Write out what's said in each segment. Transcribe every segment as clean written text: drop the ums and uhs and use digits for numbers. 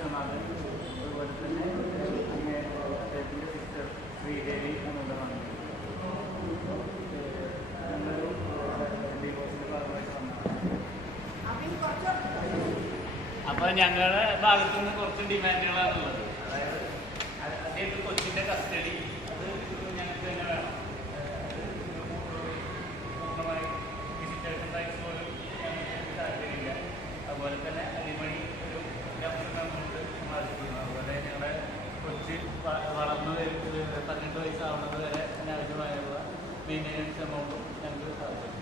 വിശ്വനാഥൻ, അതുപോലെ തന്നെ അദ്ദേഹത്തിൻ്റെ സിസ്റ്റർ ശ്രീദേവി എന്നുള്ളതാണ്. ഞങ്ങളൊരു ഡിവോഴ്സിൻ്റെ ഭാഗമായിട്ട് വന്നതാണ്. അപ്പോൾ ഞങ്ങളുടെ ഭാഗത്തു നിന്ന് കുറച്ച് ഡിമാൻഡുകളാണുള്ളത്. അതായത് അദ്ദേഹം കൊച്ചിൻ്റെ കസ്റ്റഡി അത് ഞങ്ങൾക്ക് തന്നെ വേണം. പൂർണ്ണമായി വിസിറ്റേഷൻ റൈറ്റ്സ് പോലും ഞങ്ങൾക്ക് താല്പര്യമില്ല. അതുപോലെ തന്നെ അരിമണി ഒരു എമൗണ്ട് ബാധിക്കുന്നു. അതുപോലെ ഞങ്ങളുടെ കൊച്ച് വളർന്നു 18 വയസ്സാവുന്നത് വരെ ആവശ്യമായുള്ള മെയിൻ്റെനൻസ് എമൗണ്ടും ഞങ്ങൾക്ക് താല്പര്യം.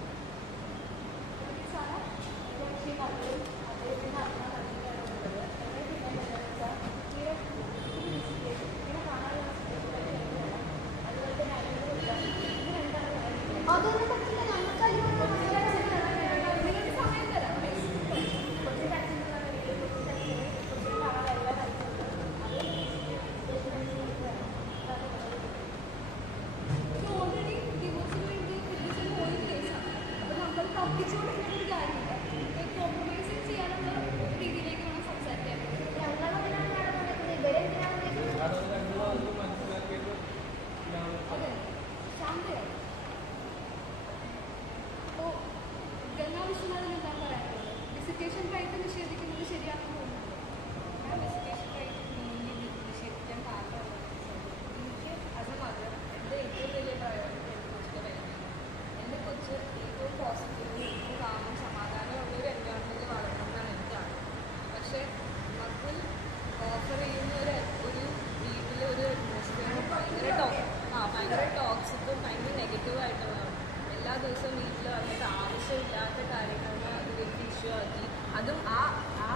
അതും ആ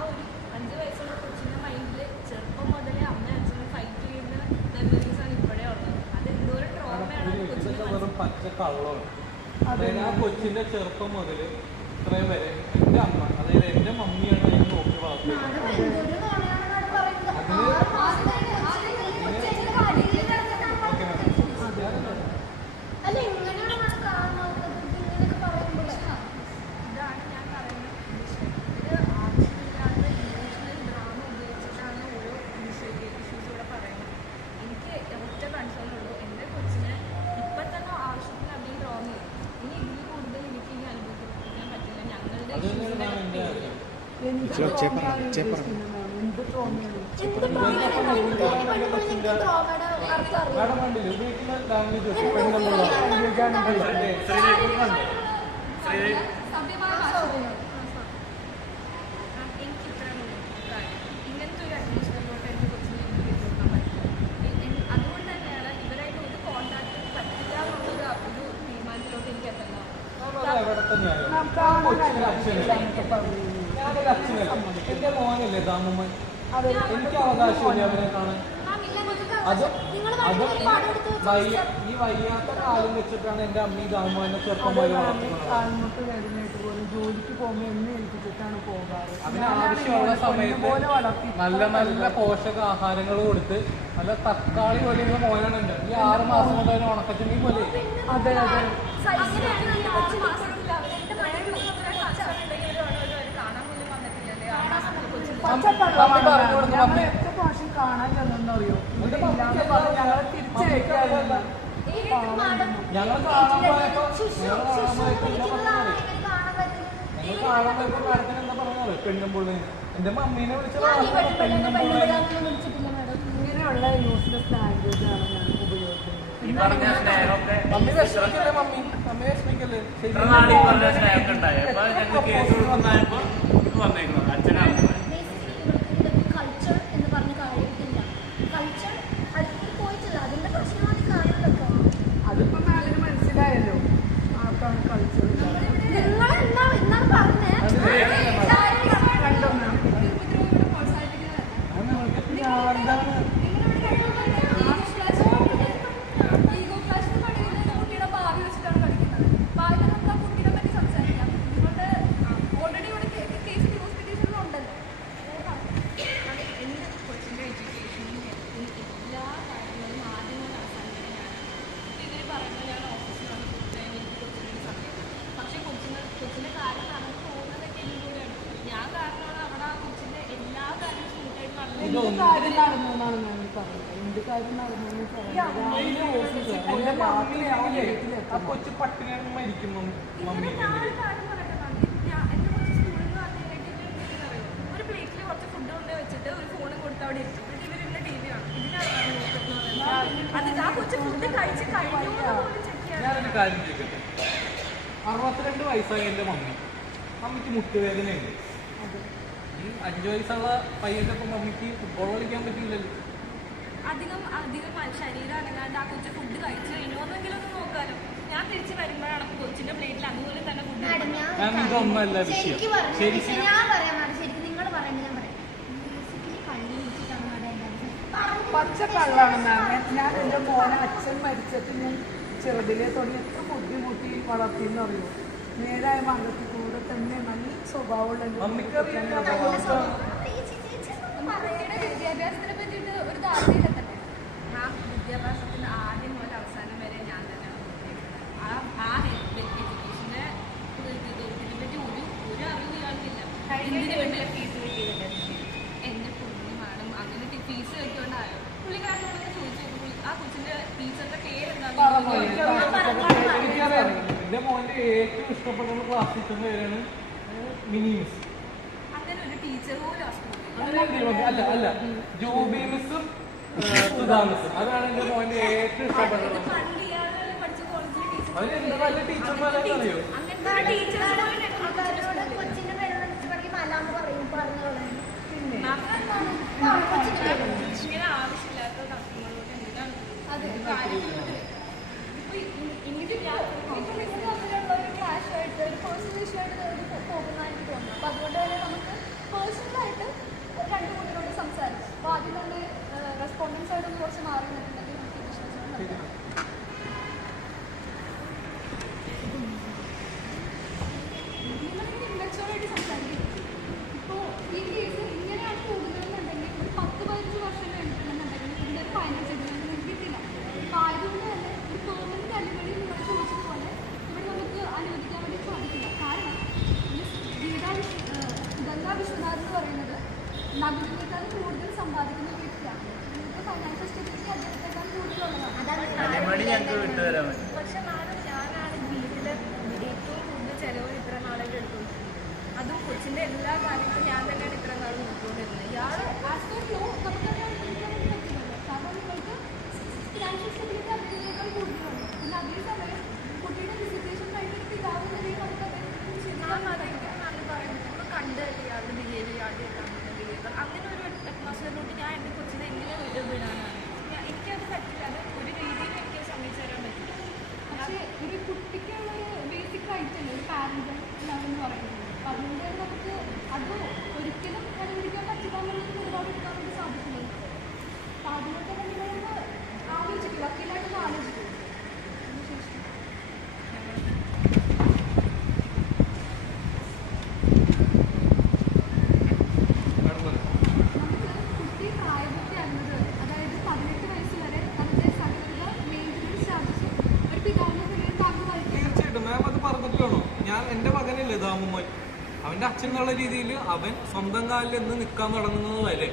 ഒരു 5 വയസ്സുള്ള കൊച്ചിൻ്റെ മൈൻഡിൽ ചെറുപ്പം മുതലേ അമ്മ അച്ഛനും ഫൈറ്റ് ചെയ്യുന്ന മെമ്മറീസാണ് ഇപ്പോഴേ ഉള്ളത്. അത് എന്തോരം ട്രോമയാണ് പച്ചക്കള്ളമാണ്. അതായത് ആ കൊച്ചിന്റെ ചെറുപ്പം മുതൽ ഇത്രയും വരെ എൻ്റെ അമ്മ, അതായത് എൻ്റെ മമ്മിയാണ് എനിക്ക് നോക്കി വളർത്തുന്നത്. എന്റെ മോനല്ലേ താമമ്മൻ, എനിക്ക് അവകാശമില്ല അവനെ കാണാൻ. ഈ വയ്യാത്ത കാലം വെച്ചിട്ടാണ് എന്റെ അമ്മ താമമ്മനെ ചെറുപ്പം പോലെ വളർത്തുന്നത്. ജോലിക്ക് പോകുമ്പോൾ എന്നെ ഏൽപ്പിച്ചിട്ടാണ് പോകാറ്. അതിന് ആവശ്യമുള്ള സമയത്ത് നല്ല നല്ല പോഷകാഹാരങ്ങൾ കൊടുത്ത് നല്ല തക്കാളി പോലെയുള്ള മോനാണുണ്ട്. ഈ 6 മാസം കൊണ്ട് അതിന് ഉണക്കച്ചെമ്മീൻ പോലെ. അതെ അതെ എത്ര പ്രാവശ്യം കാണാൻ ചെന്നെന്ന് അറിയോ? ഞങ്ങളെ തിരിച്ചയക്കാറില്ല. ഞങ്ങൾ കാണാൻ പോയപ്പോ മാഡത്തിന് എന്താ പറഞ്ഞത്? പെണ്ണുമ്പുള്ളി എന്റെ മമ്മീനെ വിളിച്ചത് ഇങ്ങനെയുള്ള യൂസ്ലെസ് ലാംഗ്വേജ് ആണ് ഞാൻ ഉപയോഗിക്കുന്നത്. മമ്മി വിഷമിക്കല്ലേ? മമ്മി വിഷമിക്കല്ലേ? അതിപ്പോ നാലിന് മനസ്സിലായല്ലോ ആർക്കാണ് കൾച്ചർ. എന്ത് കാര്യം നടന്നു എന്നാണ് ഞാൻ പറയുന്നത്. എന്ത് കാര്യം നടന്നു എന്ന് പറയുന്നത് എന്റെ മമ്മിയാവില്ലേ ആ കൊച്ചു പട്ടിണിയാണ് മരിക്കുന്നു മമ്മി ഒരു പ്ലേറ്റിൽ കുറച്ച് ഫുഡ് കൊണ്ട് വെച്ചിട്ട് ഒരു ഫോൺ കൊടുത്ത് അവിടെ ഇരിക്കും. ഇവരിരുന്ന് TV ആണ്. ഇതിനാണ് നോക്കുന്നത്. അത് ആ കൊച്ചു ഫുഡ് കഴിച്ച് കഴിഞ്ഞു പോലും ചെക്ക് ചെയ്യാൻ. ഞാനൊരു കാര്യം ചോദിക്കട്ടെ, 62 വയസ്സായ എൻ്റെ മമ്മിക്ക് മുട്ടുവേദനയുണ്ട്. ഈ 5 വയസ്സുള്ള പയ്യൻ്റെ ഒപ്പം മമ്മിക്ക് ഫുട്ബോൾ കളിക്കാൻ പറ്റില്ലല്ലോ. അധികം ശരീരം അനങ്ങാണ്ട് ആ കൊച്ചു ഫുഡ് കഴിച്ചു കഴിഞ്ഞോന്നെങ്കിലും ഒന്ന് നോക്കാലോ. ഞാൻ തിരിച്ച് വരുമ്പോഴാണ് കൊച്ചിന്റെ പ്ലേറ്റിൽ അതുപോലെ തന്നെ ഫുഡ്. ഞാൻ ഇതൊന്നല്ല വിഷയം. ശരിക്കും ഞാൻ പറയാം ശരിക്കും നിങ്ങൾ പറയുന്നത് ഞാൻ പറയാം. കള്ളി പച്ച കള്ളാണ് മാം. ഞാൻ എൻ്റെ മോനെ അച്ഛൻ മരിച്ചിട്ട് ഞാൻ ചെറുതിലെ തുടങ്ങി എത്ര ബുദ്ധിമുട്ടി വളർത്തിയെന്ന് അറിയുമോ. നേരായ മാർഗത്തിൽ കൂടെ തന്നെ നല്ല സ്വഭാവമുള്ള മമ്മിക്കറിയാം മമ്മയുടെ വിദ്യാഭ്യാസത്തിനെ പറ്റിയിട്ട് ഒരു ധാരണയിലെത്തട്ടെ. ആ വിദ്യാഭ്യാസത്തിന് ആദ്യം മുതൽ അവസാനം വരെ ഞാൻ തന്നെയാണ് ആ എഡ്യൂക്കേഷനെ ഇതിനെപ്പറ്റി ഒരു അറിവ് ഇയാൾക്കില്ല. എന്തിനു വേണ്ടി ഫീസ് കിട്ടിയതല്ലേ എൻ്റെ പുള്ളി മാഡം അങ്ങനെ ഫീസ് കിട്ടിയോണ്ടായോ പുള്ളിക്കാരനോട് ചോദിച്ചു ആ കൊച്ചിന്റെ ടീച്ചറിന്റെ പേരെന്താ. എനിക്കറിയാം. എൻ്റെ മോൻ്റെ ഏറ്റവും ഇഷ്ടപ്പെട്ട ക്ലാസ് ടീച്ചറിൻ്റെ പേരാണ് മിനി മിസ്. അങ്ങനെ ഒരു ടീച്ചർ പോലും അല്ല ജൂബി മിസ്സും സുധാ മിസ്സും അതാണ് എൻ്റെ മോൻ്റെ ഏറ്റവും ഇഷ്ടപ്പെട്ടത്. അവര് എന്താ നല്ല ടീച്ചർമാരാണെന്ന് അറിയോ? കൊച്ചിന്റെ പേര് പറയുമ്പോൾ അല്ലാന്ന് പറയും പറഞ്ഞോളെ. ഇങ്ങനെ ആവശ്യമില്ലാത്ത തർക്കങ്ങളോട് എന്തിനാണ് അത് കാര്യങ്ങളോട് ഇങ്ങനെ ഒരു ക്ലാഷായിട്ട് ഒരു പേഴ്സണൽ ഇഷ്യൂ ആയിട്ട് പോകുന്നതായിട്ട് തോന്നുന്നു. അപ്പോൾ അതുകൊണ്ട് തന്നെ നമുക്ക് പേഴ്സണലായിട്ട് രണ്ട് കുട്ടികളോട് സംസാരിക്കാം. അപ്പോൾ ആദ്യം തന്നെ റെസ്പോണ്ടൻസ് ആയിട്ടൊന്ന് കുറച്ച് മാറി നിന്നിട്ടുണ്ടെങ്കിൽ നമുക്ക് വിശ്വാസം ഇൻവെസ്റ്റോറായിട്ട് സംസാരിക്കും. ഇപ്പോൾ ഈ കേസ് ഇങ്ങനെയാണ് കൂടുതലെന്നുണ്ടെങ്കിൽ ഒരു 10-15 വർഷം കഴിഞ്ഞിട്ടുണ്ടെന്നുണ്ടെങ്കിൽ ഇതിൻ്റെ ഒരു ഫൈനൽ സെറ്റിൽമെൻറ്റ് കിട്ടില്ല. അപ്പോൾ ആയതുകൊണ്ട് തന്നെ ഒരു പെർമനൻറ്റ് അലിമണി നിങ്ങൾ ചോദിച്ചതുപോലെ ഇവിടെ നമുക്ക് അനുവദിക്കാൻ വേണ്ടി സാധിക്കില്ല. കാരണം ഗംഗാ വിശ്വനാഥ് എന്ന് പറയുന്നത് നഗരത്തേക്കാൾ കൂടുതൽ സമ്പാദിക്കുന്ന ഒരു വ്യക്തിയാണ്. നിങ്ങൾക്ക് ഫൈനാൻഷ്യൽ സ്റ്റെബിലിറ്റി അദ്ദേഹത്തെക്കാൾ കൂടുതലുള്ളതാണ്. പക്ഷെ മാഡം ഞാനാണ് വീട്ടിൽ ഏറ്റവും കൂടുതൽ ചിലവ് ഇത്ര നാളായിട്ട് എടുത്തുകൊണ്ടിരുന്നത്. അതും കൊച്ചിൻ്റെ എല്ലാ കാര്യങ്ങളും ഞാൻ തന്നെയാണ് ഇത്ര നാൾ നോക്കിക്കൊണ്ടിരുന്നത്. ഇയാൾ ആസ് പെർ ലോ നമുക്കറിയാൻ പറ്റുന്നുണ്ട്. കാരണം നിങ്ങൾക്ക് ഫിനാൻഷ്യൽ സ്റ്റെബിലിറ്റി അതിനേക്കാൾ കൂടുതലാണ്. പിന്നെ അതേസമയം കുട്ടിയുടെ വിസിറ്റേഷൻ കഴിഞ്ഞിട്ട് പിതാവ് നിലയിൽ നമുക്ക് കണ്ട് ഇയാളുടെ ബിഹേവിയർ ഇയാളുടെ ബിഹേവിയർ അങ്ങനെ ഒരു അറ്റ്മോസ്ഫിയറിലോട്ട് ഞാൻ എൻ്റെ കൊച്ചിനെ എങ്ങനെ വിടാനാണ് എനിക്കത് പറ്റില്ല. അത് ഒരു രീതിയിൽ എനിക്ക് സമ്മതിച്ചു തരാൻ പറ്റില്ല. പക്ഷേ ഒരു കുട്ടിക്കുള്ളൊരു ബേസിക് റൈറ്റ് അല്ലേ ഒരു പാരൻ്റ് എന്ന് പറയുന്നത്. അപ്പം അതുകൊണ്ട് തന്നെ നമുക്ക് അത് ഒരിക്കലും കണ്ടുപിടിക്കാൻ പറ്റില്ലാന്നുള്ളത് ഒരുപാട് എടുക്കാൻ വേണ്ടി സാധിക്കില്ല. അപ്പം അതുകൊണ്ട് തന്നെ നിങ്ങളൊന്ന് ആലോചിക്കും, വക്കീലായിട്ടൊന്ന് ആലോചിക്കും. അതിനുശേഷം കുട്ടി പ്രായപൂർത്തി ആകുന്നത് അതായത് 18 വയസ്സ് വരെ അതിൻ്റെ സകല മെയിൻ്റനൻസ് ചാർജസ് ഒരു പിതാവിൻ്റെ പേരിൽ താങ്ങുമായിരിക്കും. തീർച്ചയായിട്ടും മാം അത് പറഞ്ഞിട്ടാണോ? ഞാൻ എൻ്റെ മകനല്ലേ ദാമുമോൻ, അവൻ്റെ അച്ഛൻ എന്നുള്ള രീതിയിൽ അവൻ സ്വന്തം കാലിൽ എന്ന് നിൽക്കാൻ തുടങ്ങുന്നത് വരെ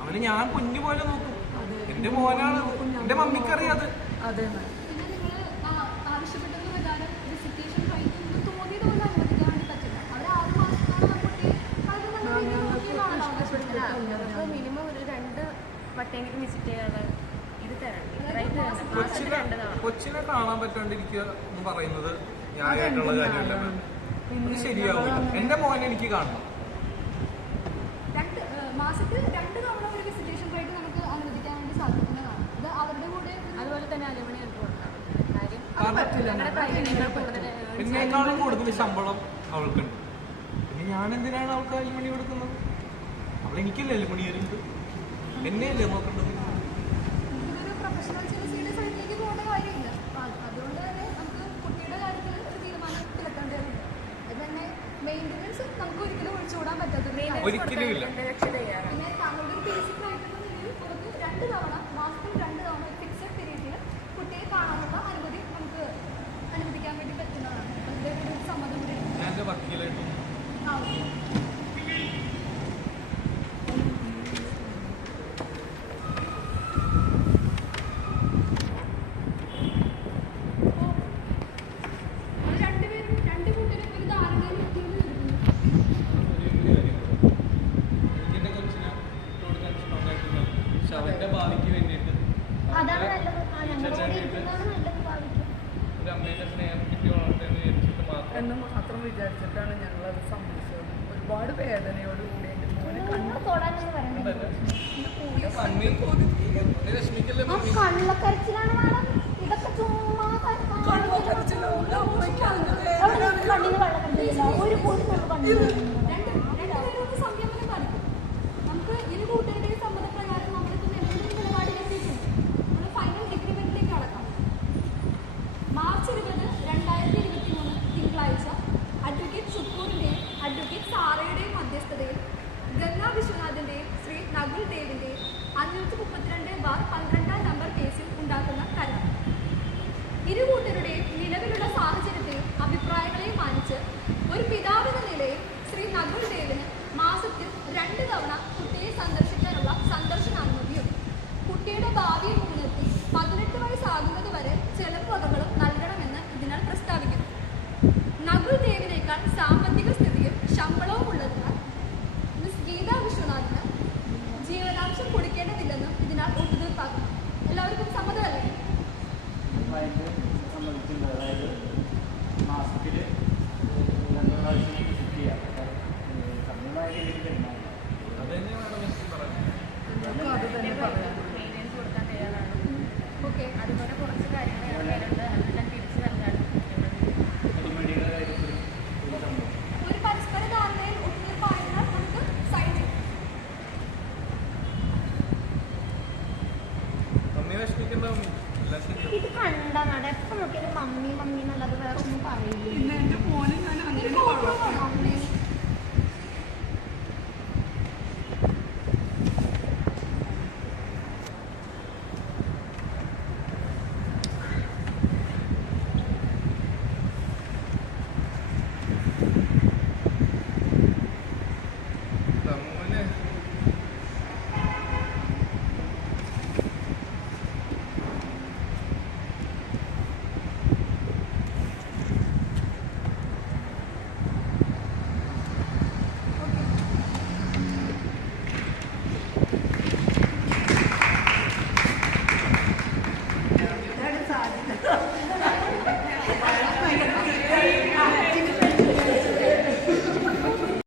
അവനെ ഞാൻ കുഞ്ഞു പോലെ നോക്കും. എൻ്റെ മോനാണ്, എൻ്റെ മമ്മിക്കറിയാത്. അതെ. പിന്നെ നിങ്ങൾ ആവശ്യപ്പെട്ടത് പ്രകാരം വിസിറ്റേഷൻ കഴിക്കുന്നത് തോന്നിയത് പോലെ അനുവദിക്കാൻ വേണ്ടി പറ്റില്ല. അവർ 6 മാസത്തോളം കുട്ടിയെ വളരെ നല്ല രീതിയിൽ നോക്കിയതാണ് ആവശ്യപ്പെടുന്നത്. അപ്പോൾ മിനിമം ഒരു 2 വട്ടമെങ്കിലും വിസിറ്റ് ചെയ്യാതെ ഇത് തരണം. കൊച്ചിനെ കാണാൻ പറ്റാണ്ടിരിക്കുക എന്ന് പറയുന്നത് ന്യായമായിട്ടുള്ള കാര്യമല്ല മാം. അത് ശരിയാവില്ല. എൻ്റെ മോനെ എനിക്ക് കാണണം. മാസത്തിൽ 2 തവണ ഒരു വിസിറ്റേഷൻ ആയിട്ട് നമുക്ക് അനുവദിക്കാൻ വേണ്ടി സാധിക്കുന്നതാണ്. അത് അവരുടെ കൂടെ അതുപോലെ തന്നെ അലവണി കൊടുക്കണം. എന്നേക്കാളും കൂടുതൽ ശമ്പളം അവൾക്കുണ്ട്. പിന്നെ ഞാൻ എന്തിനാണ് അവൾക്ക് അലുമണി കൊടുക്കുന്നത്? അവൾ എനിക്കല്ലേ അലുമണി വരുന്നത്, എന്നെയല്ലേ നോക്കേണ്ടത്? ഇതൊരു പ്രൊഫഷണൽ ചികിത്സയുടെ സൈഡിലേക്ക് പോകേണ്ട കാര്യമില്ല. അതുകൊണ്ട് തന്നെ നമുക്ക് കുട്ടിയുടെ കാര്യത്തിൽ ഒരു തീരുമാനത്തിലെത്തേണ്ടതുണ്ട്. അത് തന്നെ മെയിൻ്റനൻസ് നമുക്ക് ഒരിക്കലും ഒഴിച്ചുകൂടാൻ പറ്റാത്തത് ഒരിക്കലും ഇല്ല. പിന്നെ താങ്കളുടെ ഒരു ബേസിക് ആയിട്ടുള്ള നിലയിൽ നമുക്ക് 2 തവണ മാസത്തിൽ 2 തവണ ഫിക്സഡ് പീരീഡിൽ കുട്ടിയെ കാണാനുള്ള അനുമതി നമുക്ക് അനുവദിക്കാൻ വേണ്ടി പറ്റുന്നതാണ്. അതിൻ്റെ ഒരു സമ്മതം കൂടി ഞാൻ എൻ്റെ വക്കീലായിട്ടും അവന്റെ ഭാവിക്ക് വേണ്ടിയിട്ട് അതാണ് നല്ലത്. ഞങ്ങളോട് ഇരിക്കുന്നതാണ് നല്ലത് ഭാവിക്ക്. ഒരു അമ്മയുടെ സ്നേഹം കിട്ടി വളർത്തേന്ന് വിചാരിച്ചിട്ട് മാത്രം എന്ന് മാത്രം വിചാരിച്ചിട്ടാണ് ഞങ്ങളത് സമ്മതിച്ചത്. ഒരുപാട് വേദനയോടുകൂടി എൻ്റെ മോനെ നിങ്ങൾ തൊടാനൊന്നും വരണ്ടേ. രശ്മിക്കല്ലേ ആ കള്ളക്കരച്ചിലാണ് മാഡം. ഇതൊക്കെ ചുമ്മാ കണ്ണുകരച്ചിലൊന്നും അമ്മയ്ക്ക് അതിന് അവിടെ കണ്ണിന് വെള്ളക്കരച്ചില്ല. ഒരു പോലും നമ്മൾ കണ്ടില്ല. രണ്ടുപേരും സംയമനം കാണിക്കും. നമുക്ക് ഇരു കൂട്ടരുടെയും സമ്മതപ്രകാരം നമ്മളിപ്പോൾ എന്തെങ്കിലും നിലപാടിലെത്തിയിട്ടുണ്ട്. നമ്മൾ ഫൈനൽ എഗ്രിമെന്റിലേക്ക് കടക്കാം. മാർച്ച് 20, 2023 തിങ്കളാഴ്ച അഡ്വക്കേറ്റ് ഷുക്കൂറിന്റെയും അഡ്വക്കേറ്റ് സാറയുടെയും മധ്യസ്ഥതയിൽ ഗംഗാ വിശ്വനാഥിന്റെയും ശ്രീ നകുൽ ദേവിന്റെയും 532/12 നമ്പർ കേസിൽ ഉണ്ടാക്കുന്ന കരാർ. ഇരു കൂട്ടരുടെയും നിലവിലുള്ള സാഹചര്യത്തെയും അഭിപ്രായങ്ങളെയും മാനിച്ച് ഒരു പിതാവെന്ന നിലയിൽ ശ്രീ നകുൽ ദേവിന് മാസത്തിൽ 2 തവണ കുട്ടിയെ സന്ദർശിക്കാനുള്ള സന്ദർശനാനുമതിയും കുട്ടിയുടെ ഭാവിയെ മുൻനിർത്തി 18 വയസ്സാകുന്നത് വരെ ചെലവ് വകകളും നൽകണമെന്ന് ഇതിനാൽ പ്രസ്താവിക്കുന്നു. നകുൽ ദേവിനേക്കാൾ സാമ്പത്തിക സ്ഥിതിയും ശമ്പളവും ഉള്ളതിനാൽ മിസ് ഗീതാ വിശ്വനാഥിന് ജീവനാംശം കൊടുക്കേണ്ടതില്ലെന്നും ഇതിനാൽ ഒത്തുതീർപ്പാക്കുന്നു. എല്ലാവർക്കും സമ്മതമല്ലേ? അതിൻ്റെ സംബന്ധിച്ചിട്ടുണ്ട്. അതായത് മാസത്തിൽ 2 പ്രാവശ്യം വിസിറ്റ് ചെയ്യാം. സമയമായ രീതിയിൽ തരുന്നതാണ്. അത് തന്നെയാണ് രശ്മി പറയുന്നത്. ഞങ്ങൾക്ക് അത് തന്നെ പറയാം. മെയിൻ്റെനൻസ് കൊടുക്കാൻ തയ്യാറാണ്. ഓക്കെ, അതുപോലെ കുറച്ച് കാര്യങ്ങൾ ഞാൻ പേരുണ്ട്, അതെല്ലാം തിരിച്ചു നൽകാൻ അടിമടിയുടെ കാര്യത്തിൽ ഒരു സംഭവം ഒരു പരസ്പര ധാരണയിൽ ഒത്തുതീർപ്പായതിനാൽ നമുക്ക് സൈൻ ചെയ്യാം. മമ്മി വിഷമിക്കണ്ടാവും. എല്ലാം ശരിയാവും. ഇത് കണ്ടാ മാഡം എപ്പോൾ നോക്കിയാലും മമ്മി മമ്മി എന്നുള്ളത് വേറെ ഒന്നും പറയില്ല. പിന്നെ എൻ്റെ മോന്